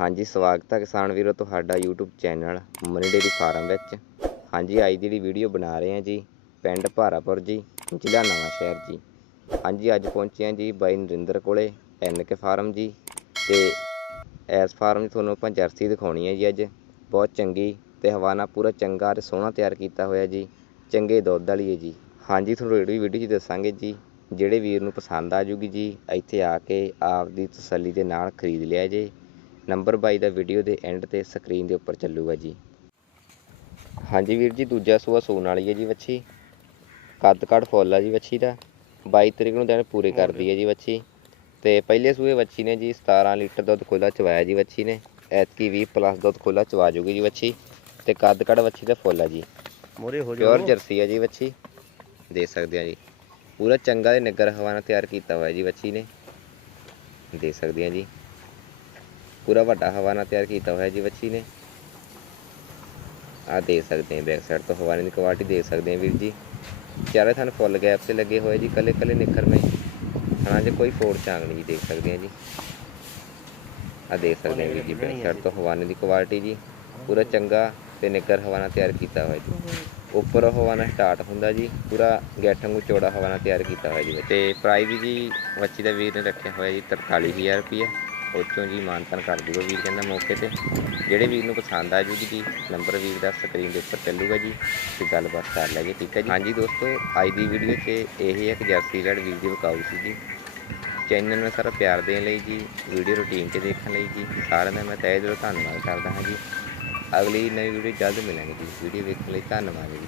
ਹਾਂਜੀ, ਸਵਾਗਤ ਹੈ ਕਿਸਾਨ ਵੀਰੋ ਤੁਹਾਡਾ YouTube channel Mani dairy farm ਵਿੱਚ। ਹਾਂਜੀ, ਅੱਜ ਦੀ ਜਿਹੜੀ ਵੀਡੀਓ ਬਣਾ ਰਹੇ ਹਾਂ ਜੀ, ਪਿੰਡ ਭਾਰਾਪੁਰ ਜੀ, ਜ਼ਿਲ੍ਹਾ ਨਵਾਂ ਸ਼ਹਿਰ ਜੀ। ਹਾਂਜੀ, ਅੱਜ ਪਹੁੰਚੇ ਹਾਂ ਜੀ ਬਾਈ ਨਰਿੰਦਰ ਕੋਲੇ, ਐਨ ਕੇ ਫਾਰਮ ਜੀ। ਤੇ ਐਸ ਫਾਰਮ 'ਚ ਤੁਹਾਨੂੰ ਆਪਾਂ ਜਰਸੀ ਦਿਖਾਉਣੀ ਹੈ ਜੀ ਅੱਜ। ਬਹੁਤ ਚੰਗੀ ਤੇ ਹਵਾਨਾ ਪੂਰਾ ਚੰਗਾ ਤੇ ਸੋਹਣਾ ਤਿਆਰ ਕੀਤਾ ਹੋਇਆ ਜੀ। ਚੰਗੇ ਦੁੱਧ ਵਾਲੀ ਹੈ ਜੀ। ਹਾਂਜੀ, ਤੁਹਾਨੂੰ ਰੇਟ ਵੀਡੀਓ 'ਚ ਦੱਸਾਂਗੇ ਜੀ, ਜਿਹੜੇ ਵੀਰ ਨੂੰ ਪਸੰਦ ਆ ਜੂਗੀ ਜੀ, ਇੱਥੇ ਆ ਕੇ ਆਪ ਦੀ ਤਸੱਲੀ ਦੇ ਨਾਲ ਖਰੀਦ ਲਿਆ ਜੇ। ਨੰਬਰ 22 ਦਾ ਵੀਡੀਓ ਦੇ ਐਂਡ ਤੇ ਸਕਰੀਨ ਦੇ ਉੱਪਰ ਚੱਲੂਗਾ ਜੀ। ਹਾਂਜੀ ਵੀਰ ਜੀ ਦੂਜਾ ਸੂਆ ਸੂਣ ਵਾਲੀ ਹੈ ਜੀ ਵੱਛੀ। ਕੱਦ ਕੱਦ ਫੁੱਲ ਆ ਜੀ ਵੱਛੀ ਦਾ। 22 ਤਰੀਕ ਨੂੰ ਦਿਨ ਪੂਰੇ ਕਰਦੀ ਹੈ ਜੀ ਵੱਛੀ। ਤੇ ਪਹਿਲੇ ਸੂਏ ਵੱਛੀ ਨੇ ਜੀ 17 ਲੀਟਰ ਦੁੱਧ ਖੋਲਾ ਚਵਾਇਆ ਜੀ ਵੱਛੀ ਨੇ। ਐਤਕੀ 20 ਪਲੱਸ ਦੁੱਧ ਖੋਲਾ ਚਵਾ ਜੂਗੀ ਜੀ ਵੱਛੀ। ਤੇ ਕੱਦ ਕੱਦ ਵੱਛੀ ਦਾ ਫੁੱਲ ਆ ਜੀ। ਮੋਰੇ ਹੋ ਪਿਓਰ ਜਰਸੀ ਆ ਜੀ ਵੱਛੀ। ਦੇਖ ਸਕਦੇ ਆ ਜੀ। ਪੂਰਾ ਚੰਗਾ ਤੇ ਨਿੱਗਰ ਹਵਾ ਨਾਲ ਤਿਆਰ ਕੀਤਾ ਹੋਇਆ ਜੀ ਵੱਛੀ ਨੇ। ਦੇਖ ਸਕਦੇ ਆ ਜੀ। ਪੂਰਾ ਵੱਡਾ ਹਵਾ ਨਾਲ ਤਿਆਰ ਕੀਤਾ ਹੋਇਆ ਜੀ ਵੱਛੀ ਨੇ। ਆ ਦੇਖ ਸਕਦੇ ਆ ਬੈਕ ਸਾਈਡ ਤੋਂ ਹਵਾਨੇ ਦੀ ਕੁਆਲਿਟੀ ਦੇਖ ਸਕਦੇ ਹਾਂ ਵੀਰ ਜੀ। ਚਾਰੇ ਥਣ ਫੁੱਲ ਗੈਪ ਤੇ ਲੱਗੇ ਹੋਏ ਜੀ ਕੱਲੇ ਕੱਲੇ ਨਿੱਖਰ ਮੇ। ਥਣਾ ਜੇ ਕੋਈ ਫੋੜ ਚਾਂਗ ਨਹੀਂ ਜੀ, ਦੇਖ ਸਕਦੇ ਹਾਂ ਜੀ। ਆ ਦੇਖ ਸਕਦੇ ਹਾਂ ਵੀਰ ਜੀ ਬੈਕ ਸਾਈਡ ਤੋਂ ਹਵਾਨੇ ਦੀ ਕੁਆਲਿਟੀ ਜੀ। ਪੂਰਾ ਚੰਗਾ ਤੇ ਨਿੱਗਰ ਹਵਾ ਨਾਲ ਤਿਆਰ ਕੀਤਾ ਹੋਇਆ ਜੀ। ਉੱਪਰ ਹਵਾ ਨਾਲ ਸਟਾਰਟ ਹੁੰਦਾ ਜੀ, ਪੂਰਾ ਗੈਠਾਂ ਨੂੰ ਚੌੜਾ ਹਵਾ ਨਾਲ ਤਿਆਰ ਕੀਤਾ ਹੋਇਆ ਜੀ। ਤੇ ਪ੍ਰਾਈਸ ਜੀ, ਵੱਛੀ ਦਾ ਵੀਰ ਨੇ ਰੱਖਿਆ ਹੋਇਆ ਜੀ 43000 ਰੁਪਏ ਉਹ ਜੀ ਮਾਨਤਨ ਕਰ ਦੂਗਾ ਵੀਰ ਕਹਿੰਦਾ ਮੌਕੇ ਤੇ। ਜਿਹੜੇ ਵੀਰ ਨੂੰ ਪਸੰਦ ਆ ਜੂਗੀ ਜੀ ਨੰਬਰ ਵੀਰ ਦਾ ਸਕਰੀਨ ਦੇ ਉੱਪਰ ਚੱਲੂਗਾ ਜੀ ਤੇ ਗੱਲਬਾਤ ਕਰ ਲਿਆ ਜੀ ਠੀਕ ਹੈ ਜੀ? ਹਾਂਜੀ ਦੋਸਤੋ, ਅੱਜ ਦੀ ਵੀਡੀਓ 'ਚ ਇਹ ਇੱਕ ਜਰਸੀ ਰੈਡ ਵੀਰ ਦੀ ਵਿਕਾਊ ਸੀ ਜੀ। ਚੈਨਲ ਨੂੰ ਸਾਰਾ ਪਿਆਰ ਦੇਣ ਲਈ ਜੀ ਵੀਡੀਓ ਰੂਟੀਨ 'ਚ ਦੇਖਣ ਲਈ ਜੀ, ਸਾਰਿਆਂ ਦਾ ਮੈਂ ਤਹਿ ਦਿਲੋਂ ਧੰਨਵਾਦ ਕਰਦਾ ਹਾਂ ਜੀ। ਅਗਲੀ ਨਵੀਂ ਵੀਡੀਓ ਜਲਦ ਮਿਲਾਂਗੇ ਜੀ। ਵੀਡੀਓ ਵੇਖਣ ਲਈ ਧੰਨਵਾਦ ਜੀ